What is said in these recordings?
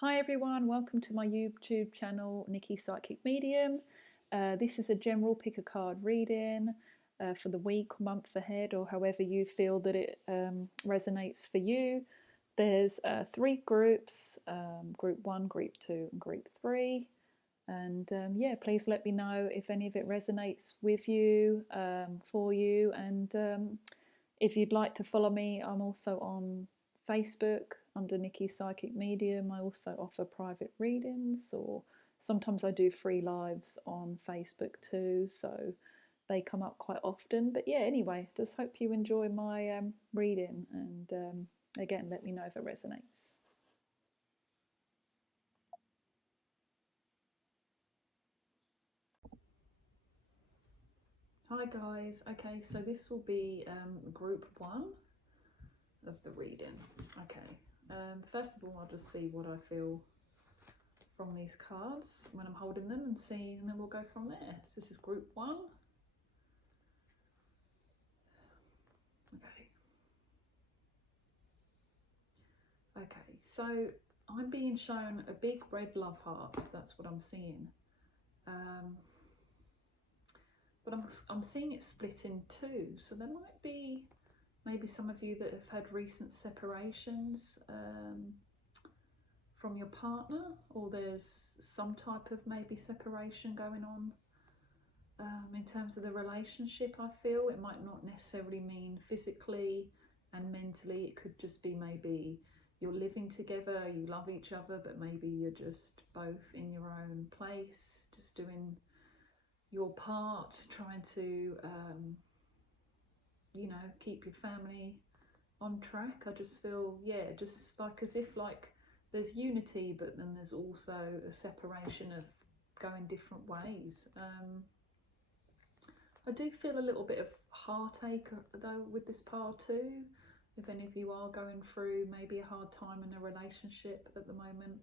Hi everyone, welcome to my YouTube channel, Nikki Psychic Medium. This is a general pick a card reading for the week, month ahead, or however you feel that it resonates for you. There's three groups, group 1, group 2 and group 3. And yeah, please let me know if any of it resonates with you, for you. And if you'd like to follow me, I'm also on Facebook under Nikki Psychic Medium. I also offer private readings, or sometimes I do free lives on Facebook too, so they come up quite often. But yeah, anyway, just hope you enjoy my reading, and again, let me know if it resonates. Hi guys, okay, so this will be group 1 of the reading. Okay, first of all, I'll just see what I feel from these cards when I'm holding them and see, and then we'll go from there. So this is group 1. Okay, so I'm being shown a big red love heart. That's what I'm seeing. But I'm seeing it split in two. So there might be maybe some of you that have had recent separations from your partner, or there's some type of maybe separation going on. In terms of the relationship, I feel it might not necessarily mean physically and mentally. It could just be maybe you're living together, you love each other, but maybe you're just both in your own place, just doing your part, trying to, keep your family on track. I just feel, yeah, just like as if like there's unity, but then there's also a separation of going different ways. I do feel a little bit of heartache though with this pile too. If any of you are going through maybe a hard time in a relationship at the moment,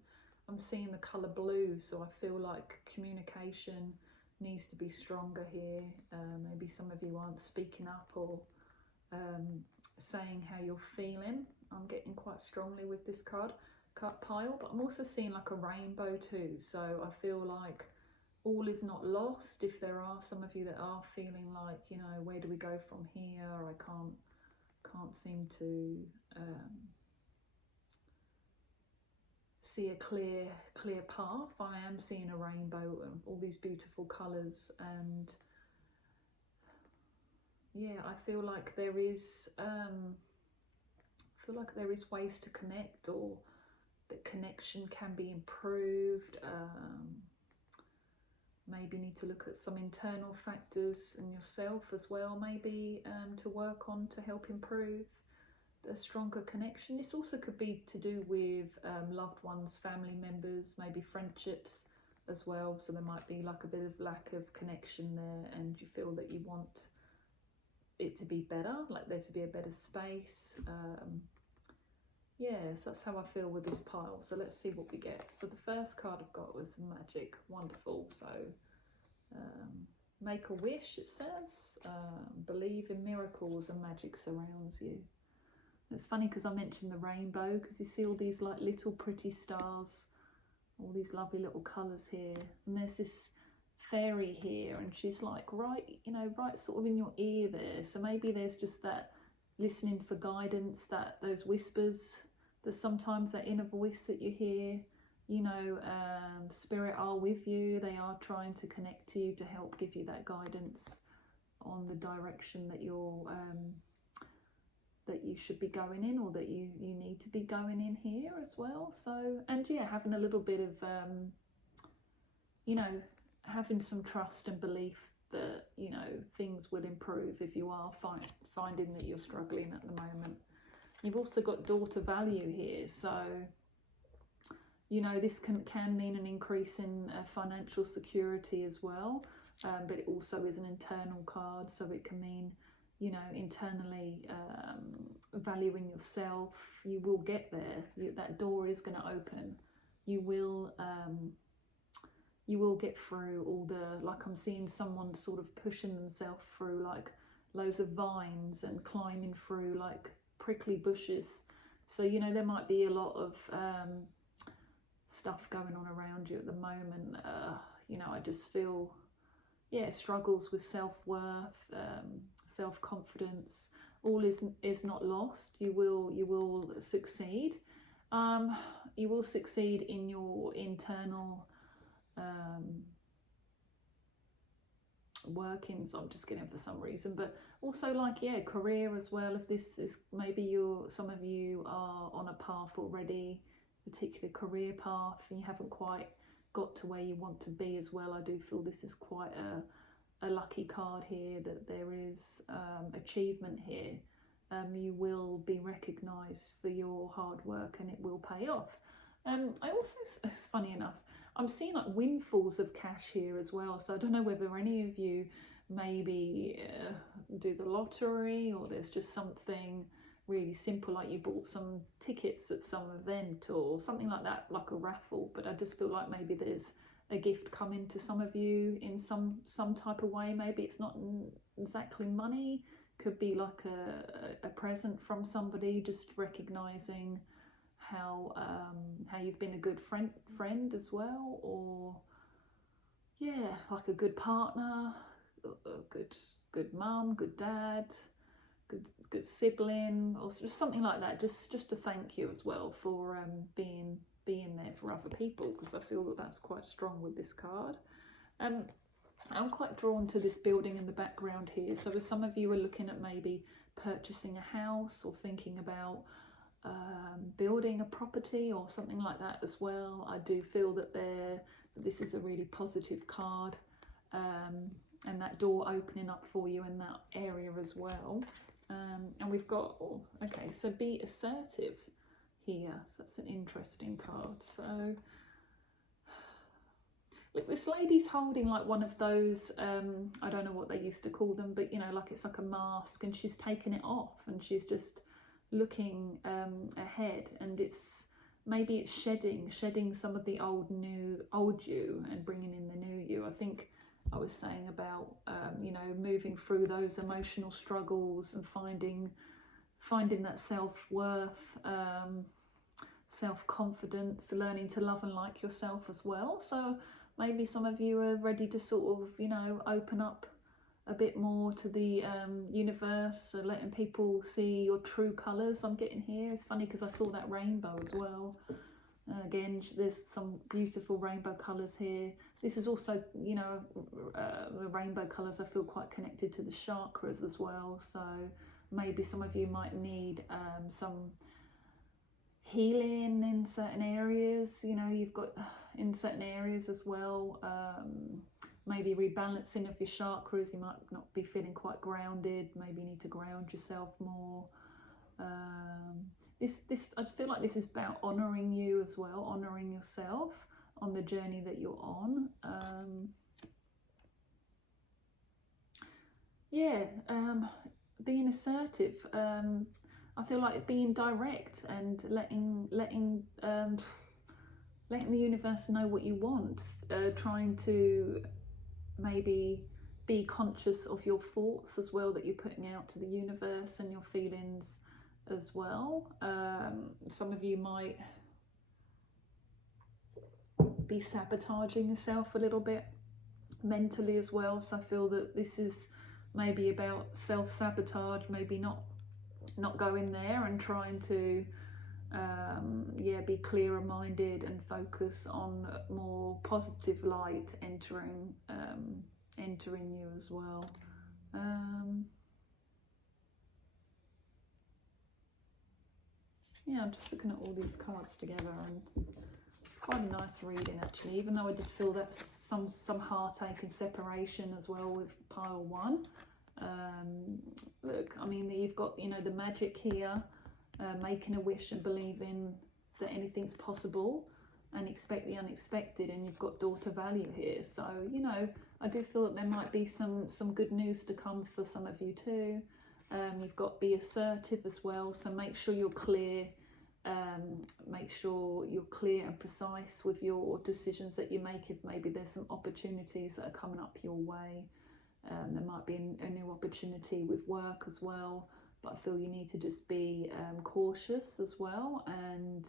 I'm seeing the colour blue, so I feel like communication needs to be stronger here. Maybe some of you aren't speaking up or saying how you're feeling. I'm getting quite strongly with this card pile, but I'm also seeing like a rainbow too, so I feel like all is not lost. If there are some of you that are feeling like, where do we go from here? I can't seem to see a clear path. I am seeing a rainbow and all these beautiful colours, and yeah, I feel like there is ways to connect, or that connection can be improved. Maybe need to look at some internal factors in yourself as well, maybe to work on to help improve a stronger connection. This also could be to do with loved ones, family members, maybe friendships as well. So there might be like a bit of lack of connection there, and you feel that you want it to be better, like there to be a better space. Yes, that's how I feel with this pile. So let's see what we get. So the first card I've got was magic. Wonderful. So make a wish, it says. Believe in miracles and magic surrounds you. It's funny because I mentioned the rainbow, because you see all these like little pretty stars, all these lovely little colours here, and there's this fairy here, and she's like right sort of in your ear there. So maybe there's just that listening for guidance, that those whispers, there's sometimes that inner voice that you hear. Spirit are with you. They are trying to connect to you to help give you that guidance on the direction that that you should be going in, or that you need to be going in here as well. So, and yeah, having a little bit of having some trust and belief that things will improve if you are finding that you're struggling at the moment. You've also got daughter value here, so this can mean an increase in financial security as well, but it also is an internal card, so it can mean internally valuing yourself. You will get there. That door is going to open. You will get through all the, like I'm seeing someone sort of pushing themselves through like loads of vines and climbing through like prickly bushes. So there might be a lot of stuff going on around you at the moment. You know, I just feel, yeah, struggles with self-worth, self-confidence. All is not lost. You will succeed. You will succeed in your internal workings, I'm just getting for some reason, but also like, yeah, career as well. If this is maybe some of you are on a path already, particular career path, and you haven't quite got to where you want to be as well. I do feel this is quite a lucky card here, that there is achievement here. You will be recognised for your hard work and it will pay off. I also, it's funny enough, I'm seeing like windfalls of cash here as well. So I don't know whether any of you maybe do the lottery, or there's just something really simple, like you bought some tickets at some event or something like that, like a raffle. But I just feel like maybe there's a gift coming to some of you in some type of way. Maybe it's not exactly money, could be like a present from somebody, just recognizing how you've been a good friend as well, or yeah, like a good partner, a good mum, good dad, good sibling, or just something like that. Just to thank you as well for being there for other people, because I feel that that's quite strong with this card. I'm quite drawn to this building in the background here. So if some of you are looking at maybe purchasing a house or thinking about building a property or something like that as well, I do feel that this is a really positive card, and that door opening up for you in that area as well. And we've got, okay, so be assertive here. So that's an interesting card. So look, this lady's holding like one of those, I don't know what they used to call them, but you know, like it's like a mask, and she's taken it off and she's just looking ahead, and maybe it's shedding some of the old you and bringing in the new you. I think I was saying about you know, moving through those emotional struggles and finding that self-worth, self-confidence, learning to love and like yourself as well. So maybe some of you are ready to sort of, you know, open up a bit more to the universe, letting people see your true colours. I'm getting here. It's funny because I saw that rainbow as well. Again, there's some beautiful rainbow colours here. This is also, you know, the rainbow colours, I feel quite connected to the chakras as well. So maybe some of you might need some healing in certain areas. You know, you've got in certain areas as well. Maybe rebalancing of your chakras. You might not be feeling quite grounded. Maybe you need to ground yourself more. This I feel like this is about honouring you as well, honouring yourself on the journey that you're on. Being assertive. I feel like being direct and letting the universe know what you want. Trying to maybe be conscious of your thoughts as well that you're putting out to the universe, and your feelings as well. Some of you might be sabotaging yourself a little bit mentally as well. So I feel that this is maybe about self-sabotage, maybe not going there and trying to be clearer minded and focus on more positive light entering you as well. I'm just looking at all these cards together, and it's quite a nice reading actually, even though I did feel that some heartache and separation as well with pile one. Look, I mean, you've got, you know, the magic here, making a wish and believing that anything's possible, and expect the unexpected, and you've got daughter value here. So, you know, I do feel that there might be some good news to come for some of you too. You've got be assertive as well, so make sure you're clear. Make sure you're clear and precise with your decisions that you make. If maybe there's some opportunities that are coming up your way, there might be a new opportunity with work as well, but I feel you need to just be cautious as well, and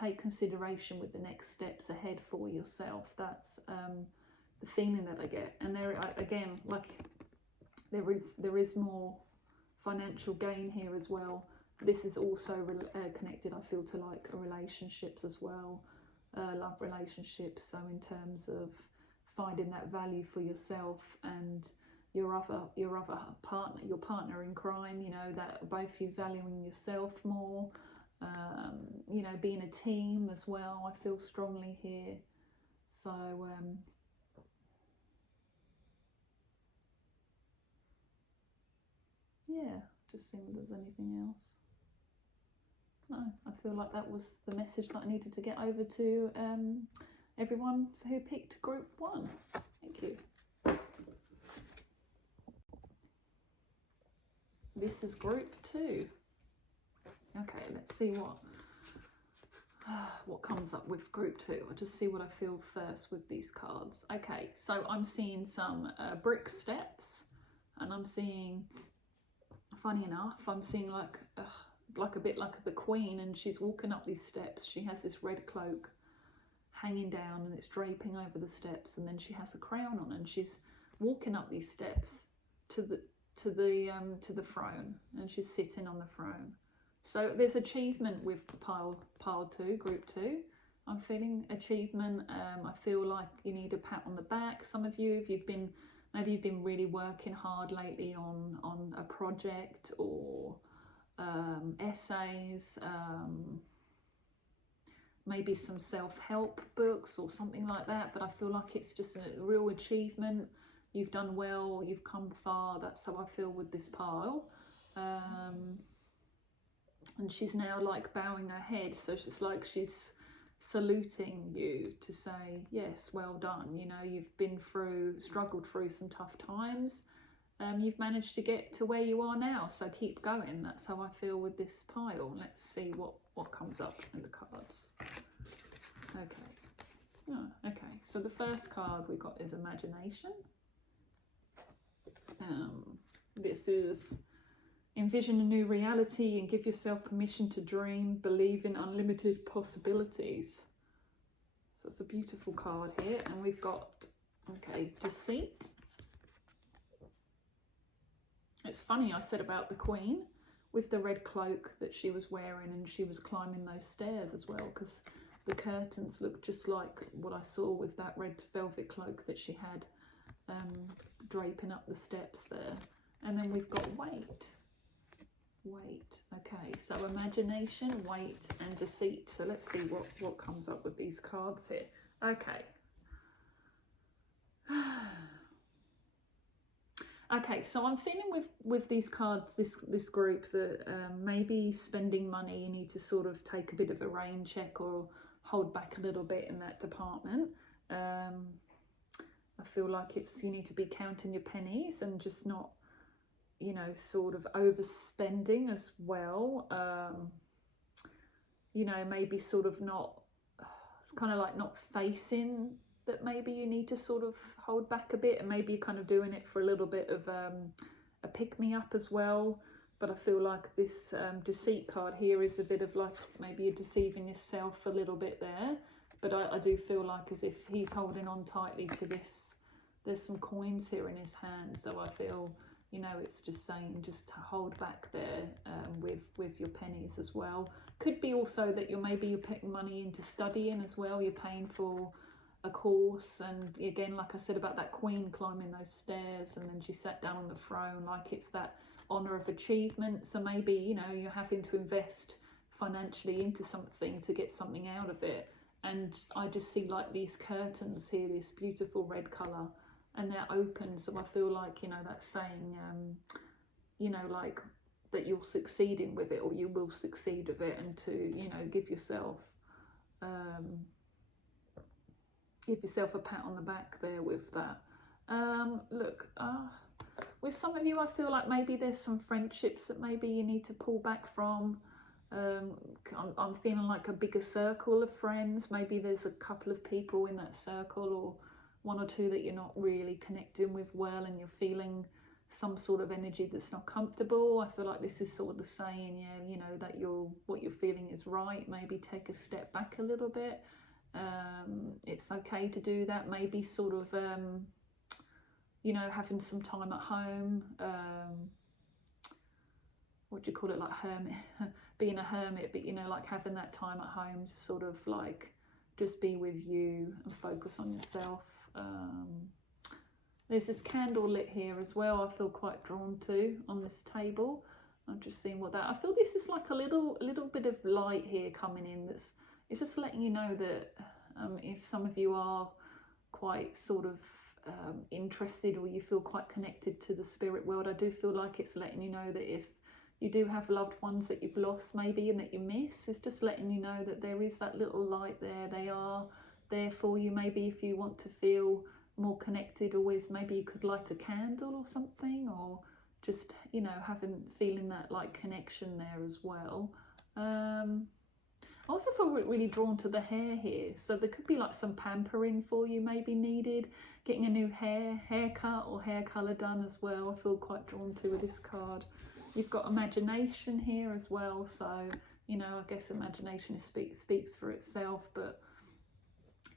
take consideration with the next steps ahead for yourself. That's the feeling that I get. And there again, like there is more financial gain here as well. This is also connected, I feel, to like relationships as well, love relationships. So in terms of finding that value for yourself and your partner in crime, you know, that both you valuing yourself more, you know, being a team as well, I feel strongly here. So yeah, just seeing if there's anything else. No, I feel like that was the message that I needed to get over to everyone who picked group 1. Thank you. This is group 2. Okay, let's see what comes up with group 2. I'll just see what I feel first with these cards. Okay, so I'm seeing some brick steps, and I'm seeing, funny enough, I'm seeing like a bit like the Queen, and she's walking up these steps. She has this red cloak hanging down and it's draping over the steps, and then she has a crown on, and she's walking up these steps to the throne, and she's sitting on the throne. So there's achievement with pile 2, group 2. I'm feeling achievement. I feel like you need a pat on the back. Some of you, if you've been really working hard lately on a project or essays, maybe some self-help books or something like that, but I feel like it's just a real achievement. You've done well, you've come far. That's how I feel with this pile. And she's now like bowing her head, so she's like she's saluting you to say, yes, well done. You know, you've struggled through some tough times. You've managed to get to where you are now, so keep going. That's how I feel with this pile. Let's see what comes up in the cards. Okay, so the first card we got is imagination. This is envision a new reality and give yourself permission to dream, believe in unlimited possibilities. So it's a beautiful card here. And we've got, deceit. It's funny, I said about the Queen with the red cloak that she was wearing, and she was climbing those stairs as well, because the curtains look just like what I saw with that red velvet cloak that she had draping up the steps there. And then we've got weight. Okay, so imagination, weight and deceit. So let's see what comes up with these cards here. Okay. Okay, so I'm feeling with these cards, this group, that maybe spending money, you need to sort of take a bit of a rain check or hold back a little bit in that department. I feel like you need to be counting your pennies and just not, you know, sort of overspending as well. You know, maybe sort of not, it's kind of like not facing that maybe you need to sort of hold back a bit, and maybe you're kind of doing it for a little bit of a pick-me-up as well. But I feel like this deceit card here is a bit of like maybe you're deceiving yourself a little bit there. But I do feel like as if he's holding on tightly to this. There's some coins here in his hand, so I feel, you know, it's just saying just to hold back there with your pennies as well. Could be also that you're putting money into studying as well. You're paying for a course, and again, like I said about that Queen climbing those stairs, and then she sat down on the throne, like it's that honour of achievement. So maybe, you know, you're having to invest financially into something to get something out of it. And I just see like these curtains here, this beautiful red colour, and they're open. So I feel like, you know, that's saying, you know, like that you're succeeding with it, or you will succeed with it, and to, you know, give yourself a pat on the back there with that. With some of you, I feel like maybe there's some friendships that maybe you need to pull back from. I'm feeling like a bigger circle of friends. Maybe there's a couple of people in that circle, or one or two that you're not really connecting with well, and you're feeling some sort of energy that's not comfortable. I feel like this is sort of saying, yeah, you know, that what you're feeling is right. Maybe take a step back a little bit. It's okay to do that. Maybe sort of, you know, having some time at home. What do you call it? Like hermit, being a hermit, but you know, like having that time at home to sort of like just be with you and focus on yourself. There's this candle lit here as well. I feel quite drawn to on this table. I'm just seeing what that. I feel this is like a little bit of light here coming in. It's just letting you know that if some of you are quite sort of interested, or you feel quite connected to the spirit world, I do feel like it's letting you know that if you do have loved ones that you've lost maybe and that you miss, it's just letting you know that there is that little light there. They are there for you. Maybe if you want to feel more connected, always maybe you could light a candle or something, or just, you know, feeling that like connection there as well. I also feel really drawn to the hair here, so there could be like some pampering for you maybe needed, getting a new haircut or hair colour done as well. I feel quite drawn to with this card. You've got imagination here as well, so you know, I guess imagination speaks for itself, but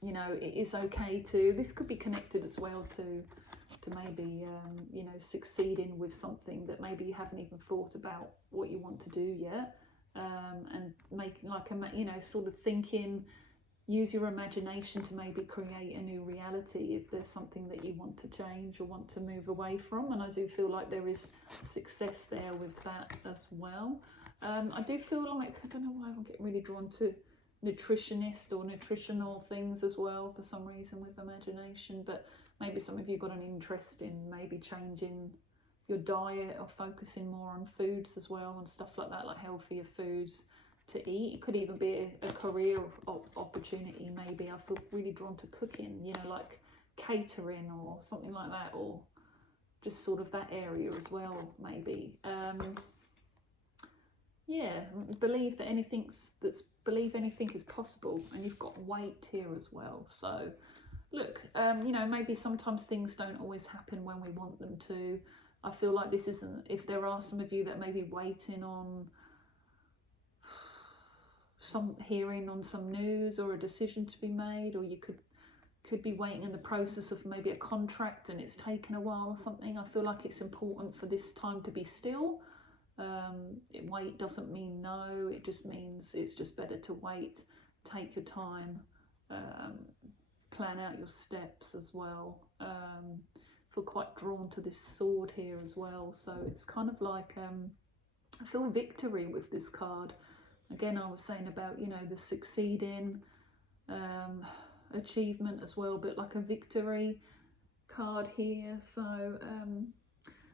you know, it is okay to, this could be connected as well to maybe you know, succeeding with something that maybe you haven't even thought about what you want to do yet, and making like a, you know, sort of thinking, use your imagination to maybe create a new reality if there's something that you want to change or want to move away from. And I do feel like there is success there with that as well. I do feel like, I don't know why I'm getting really drawn to nutritionist or nutritional things as well for some reason with imagination, but maybe some of you got an interest in maybe changing your diet or focusing more on foods as well and stuff like that, like healthier foods to eat. It could even be a career opportunity maybe. I feel really drawn to cooking, you know, like catering or something like that, or just sort of that area as well maybe. Yeah, believe anything is possible, and you've got weight here as well. So look, you know, maybe sometimes things don't always happen when we want them to. I feel like this isn't, if there are some of you that may be waiting on hearing on some news or a decision to be made, or you could be waiting in the process of maybe a contract and it's taken a while or something. I feel like it's important for this time to be still. Wait doesn't mean no, it just means it's just better to wait, take your time, plan out your steps as well. Feel quite drawn to this sword here as well, so it's kind of like I feel victory with this card. Again, I was saying about, you know, the succeeding, achievement as well, but like a victory card here. So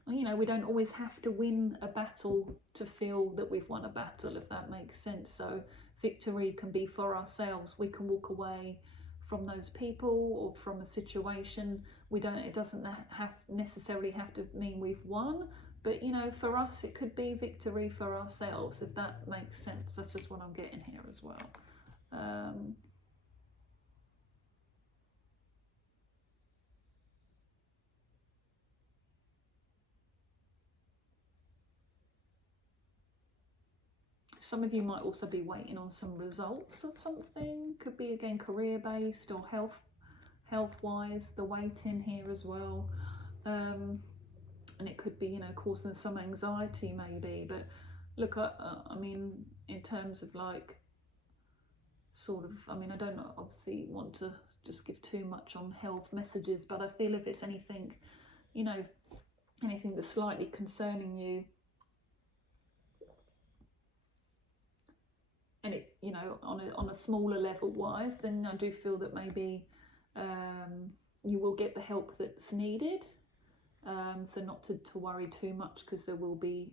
you know, we don't always have to win a battle to feel that we've won a battle, if that makes sense. So victory can be for ourselves. We can walk away from those people or from a situation. It doesn't necessarily have to mean we've won, but you know, for us it could be victory for ourselves, if that makes sense. That's just what I'm getting here as well. Some of you might also be waiting on some results of something. Could be, again, career-based or health-wise, the waiting here as well. And it could be, you know, causing some anxiety maybe. But look, I mean, in terms of like, sort of, I mean, I don't obviously want to just give too much on health messages, but I feel if it's anything, you know, anything that's slightly concerning you, and it, you know, on a smaller level wise, then I do feel that maybe you will get the help that's needed. So not to worry too much, because there will be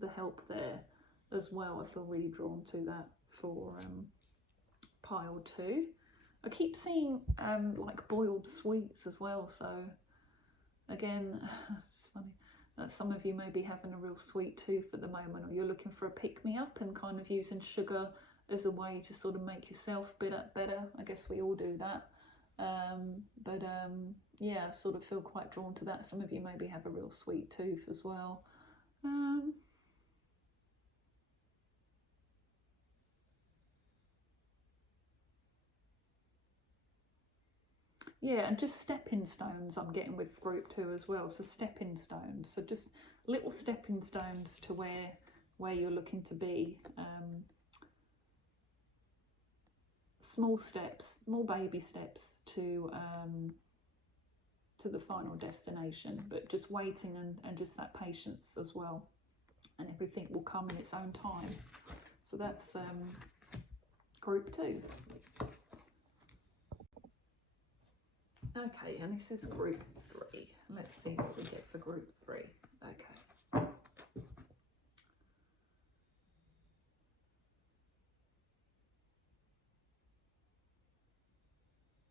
the help there as well. I feel really drawn to that for pile 2. I keep seeing like boiled sweets as well, so again, it's funny. Some of you may be having a real sweet tooth at the moment, or you're looking for a pick-me-up and kind of using sugar as a way to sort of make yourself better. I guess we all do that. Yeah, I sort of feel quite drawn to that. Some of you maybe have a real sweet tooth as well. Um, yeah, and just stepping stones I'm getting with group 2 as well. So stepping stones, so just little stepping stones to where you're looking to be. Small steps, small baby steps to the final destination, but just waiting and just that patience as well, and everything will come in its own time. So that's group 2. Okay, and this is group 3. Let's see what we get for group 3. Okay.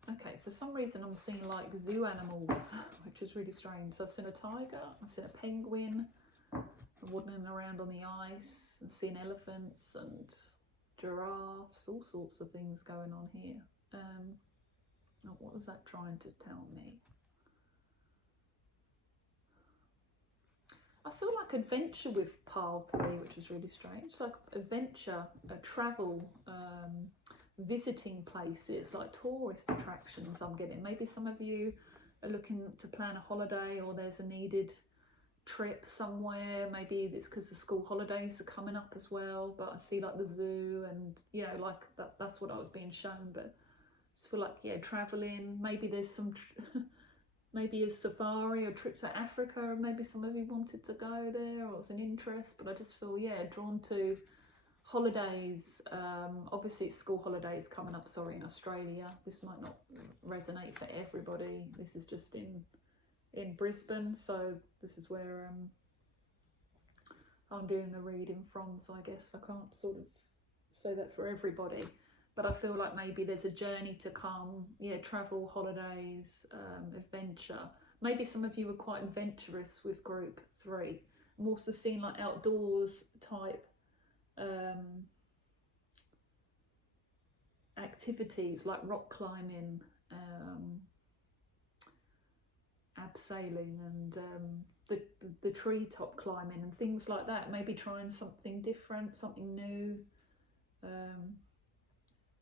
Okay, for some reason I'm seeing like zoo animals, which is really strange. So I've seen a tiger, I've seen a penguin waddling around on the ice, and seen elephants and giraffes, all sorts of things going on here. What is that trying to tell me? I feel like adventure with pile 3, which is really strange. Like adventure, travel, visiting places, like tourist attractions I'm getting. Maybe some of you are looking to plan a holiday, or there's a needed trip somewhere. Maybe it's because the school holidays are coming up as well, but I see like the zoo and, you know, like that's what I was being shown. But I just feel like, yeah, traveling, maybe there's some maybe a safari or trip to Africa, and maybe some of you wanted to go there, or it's an interest. But I just feel, yeah, drawn to holidays. Obviously it's school holidays coming up, in Australia. This might not resonate for everybody. This is just in Brisbane, so this is where I'm doing the reading from, so I guess I can't sort of say that for everybody, but I feel like maybe there's a journey to come. Yeah, travel, holidays, adventure. Maybe some of you are quite adventurous with group 3. I'm also seeing like outdoors type activities like rock climbing, abseiling, and the treetop climbing and things like that. Maybe trying something different, something new.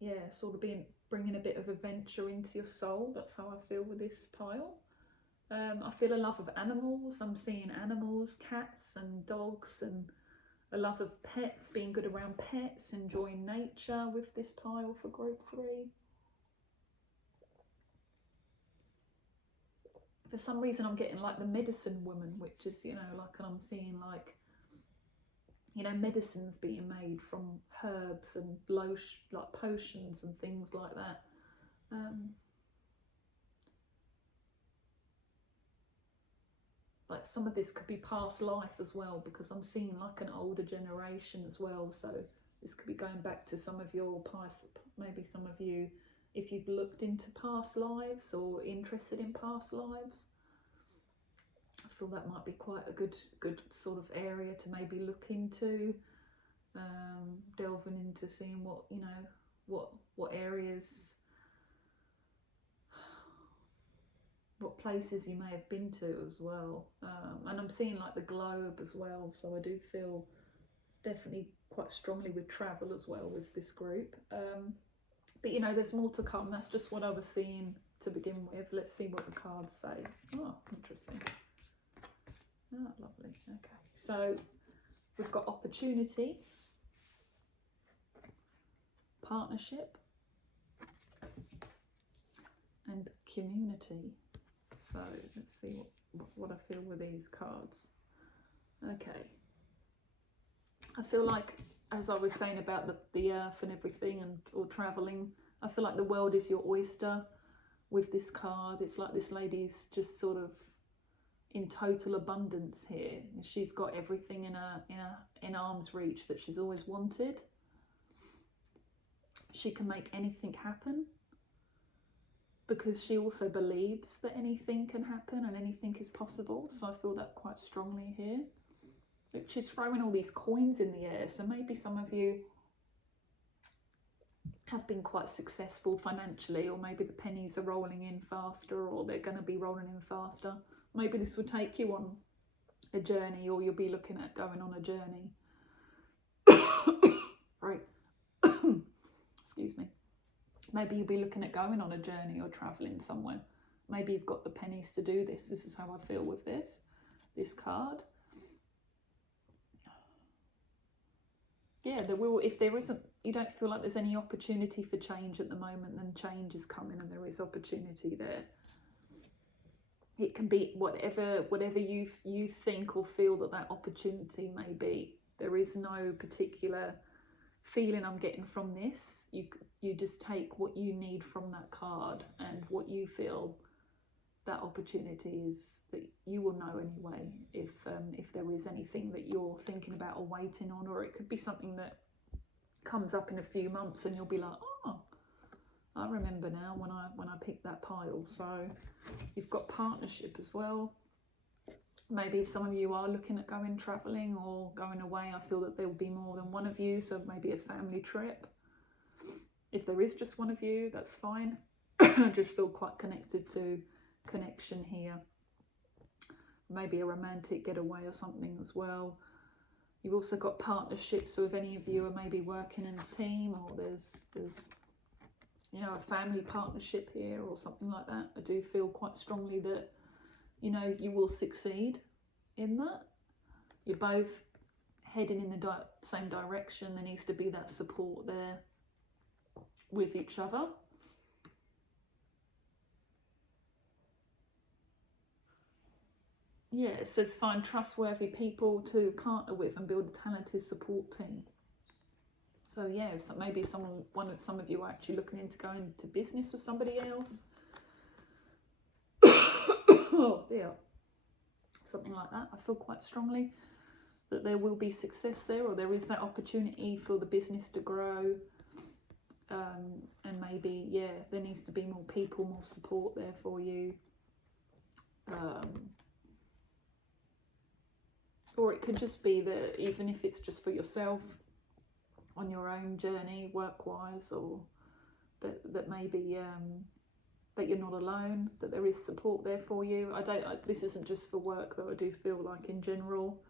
Yeah, sort of bringing a bit of adventure into your soul. That's how I feel with this pile. I feel a love of animals. I'm seeing animals, cats and dogs, and a love of pets, being good around pets, enjoying nature with this pile for group 3. For some reason I'm getting like the medicine woman, which is, you know, like, I'm seeing like, you know, medicines being made from herbs and lotion, like potions and things like that. Like some of this could be past life as well, because I'm seeing like an older generation as well. So this could be going back to some of your past, maybe some of you, if you've looked into past lives or interested in past lives. I feel that might be quite a good sort of area to maybe look into, delving into, seeing what, you know, what areas, what places you may have been to as well. And I'm seeing like the globe as well, so I do feel it's definitely quite strongly with travel as well with this group. But you know, there's more to come. That's just what I was seeing to begin with. Let's see what the cards say. Oh, interesting. Oh, lovely. Okay, so we've got opportunity, partnership, and community. So let's see what I feel with these cards. Okay, I feel like, as I was saying about the earth and everything, and or traveling, I feel like the world is your oyster with this card. It's like this lady's just sort of in total abundance here. She's got everything in arm's reach that she's always wanted. She can make anything happen, because she also believes that anything can happen and anything is possible. So I feel that quite strongly here. She's throwing all these coins in the air, so maybe some of you have been quite successful financially, or maybe the pennies are rolling in faster, or they're going to be rolling in faster. Maybe this will take you on a journey, or you'll be looking at going on a journey. Right. Excuse me. Maybe you'll be looking at going on a journey or traveling somewhere. Maybe you've got the pennies to do this. This is how I feel with this card. Yeah, there will, if there isn't, you don't feel like there's any opportunity for change at the moment, then change is coming and there is opportunity there. It can be whatever you think or feel that opportunity may be. There is no particular feeling I'm getting from this. You just take what you need from that card, and what you feel that opportunity is, that you will know anyway if there is anything that you're thinking about or waiting on, or it could be something that comes up in a few months and you'll be like, oh, I remember now when I picked that pile. So you've got partnership as well. Maybe if some of you are looking at going traveling or going away, I feel that there will be more than one of you, so maybe a family trip. If there is just one of you, that's fine. I just feel quite connected to connection here. Maybe a romantic getaway or something as well. You've also got partnerships, so if any of you are maybe working in a team, or there's a family partnership here or something like that, I do feel quite strongly that you will succeed in that. You're both heading in the same direction. There needs to be that support there with each other. Yeah, it says find trustworthy people to partner with and build a talented support team. So yeah, maybe some of you are actually looking into going into business with somebody else. Oh dear. Something like that. I feel quite strongly that there will be success there, or there is that opportunity for the business to grow. And maybe, yeah, there needs to be more people, more support there for you. Or it could just be that even if it's just for yourself on your own journey, work-wise, or that maybe that you're not alone, that there is support there for you. This isn't just for work though. I do feel like in general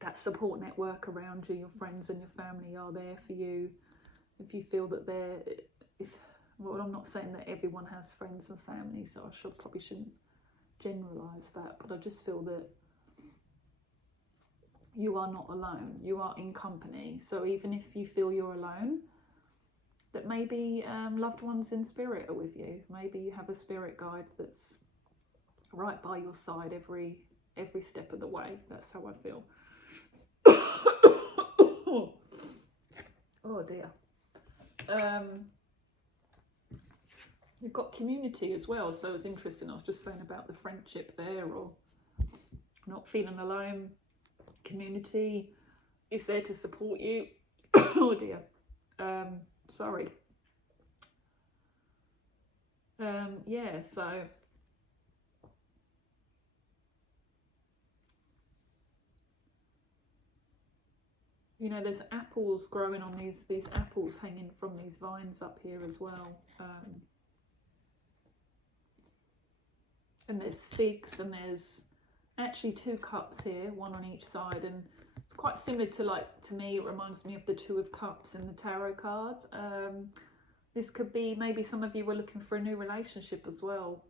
that support network around you, your friends and your family are there for you. If you feel that well, I'm not saying that everyone has friends and family, so I probably shouldn't generalise that, but I just feel that you are not alone. You are in company. So even if you feel you're alone, that maybe loved ones in spirit are with you. Maybe you have a spirit guide that's right by your side every step of the way. That's how I feel. Oh dear. You've got community as well, so it's interesting. I was just saying about the friendship there, or not feeling alone. Community is there to support you. Oh dear. Sorry. Yeah, so there's apples growing on these apples hanging from these vines up here as well. And there's figs, and there's actually 2 cups here, one on each side, and it's quite similar to me, it reminds me of the 2 of Cups in the tarot card. This could be, maybe some of you were looking for a new relationship as well,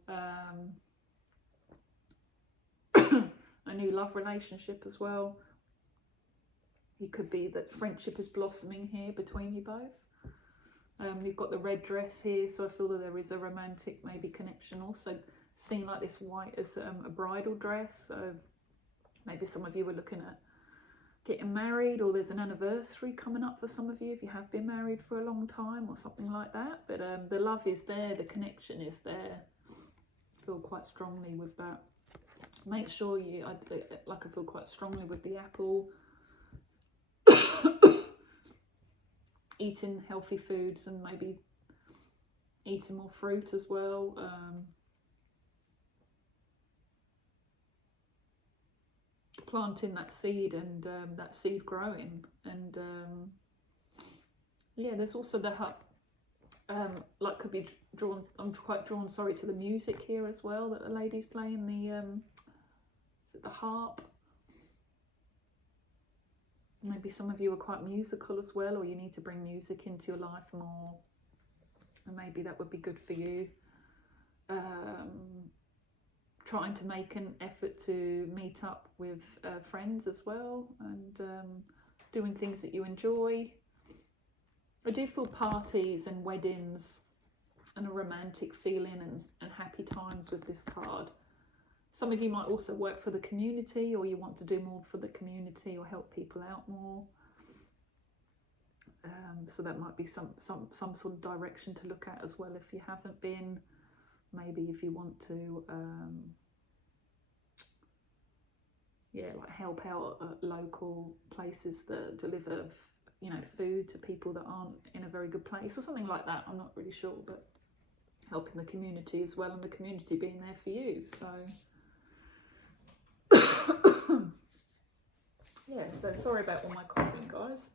a new love relationship as well. It could be that friendship is blossoming here between you both. You've got the red dress here, so I feel that there is a romantic maybe connection. Also seen like this white as a bridal dress, so maybe some of you were looking at getting married, or there's an anniversary coming up for some of you if you have been married for a long time or something like that. But the love is there, the connection is there. I feel quite strongly with that. Make sure I feel quite strongly with the apple. Eating healthy foods and maybe eating more fruit as well. Planting that seed and that seed growing, and Yeah, there's also the like could be drawn. I'm quite drawn, sorry, to the music here as well. That the lady's playing the is it the harp? Maybe some of you are quite musical as well, or you need to bring music into your life more, and maybe that would be good for you. Trying to make an effort to meet up with friends as well, and doing things that you enjoy. I do feel parties and weddings and a romantic feeling and happy times with this card. Some of you might also work for the community, or you want to do more for the community or help people out more. So that might be some sort of direction to look at as well if you haven't been. Maybe if you want to like help out at local places that deliver food to people that aren't in a very good place or something like that. I'm not really sure, but helping the community as well, and the community being there for you. So yeah, so sorry about all my coughing, guys,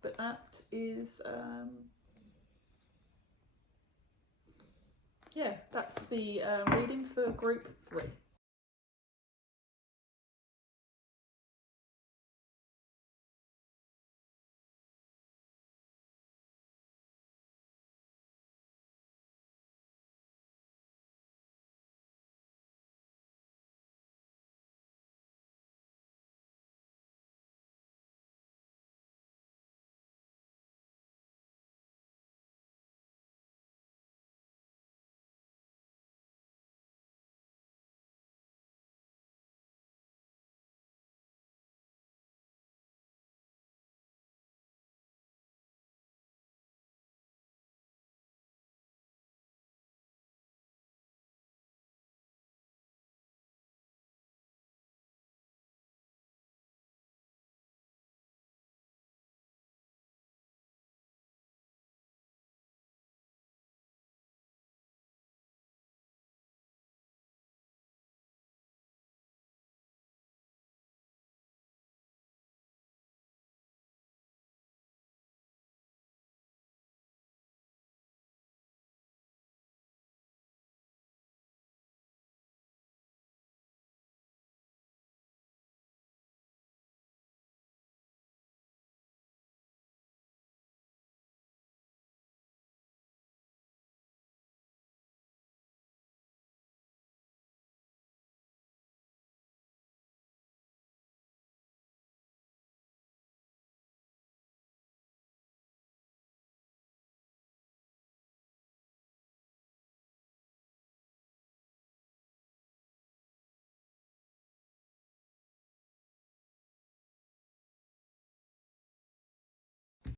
but that is that's the reading for group 3.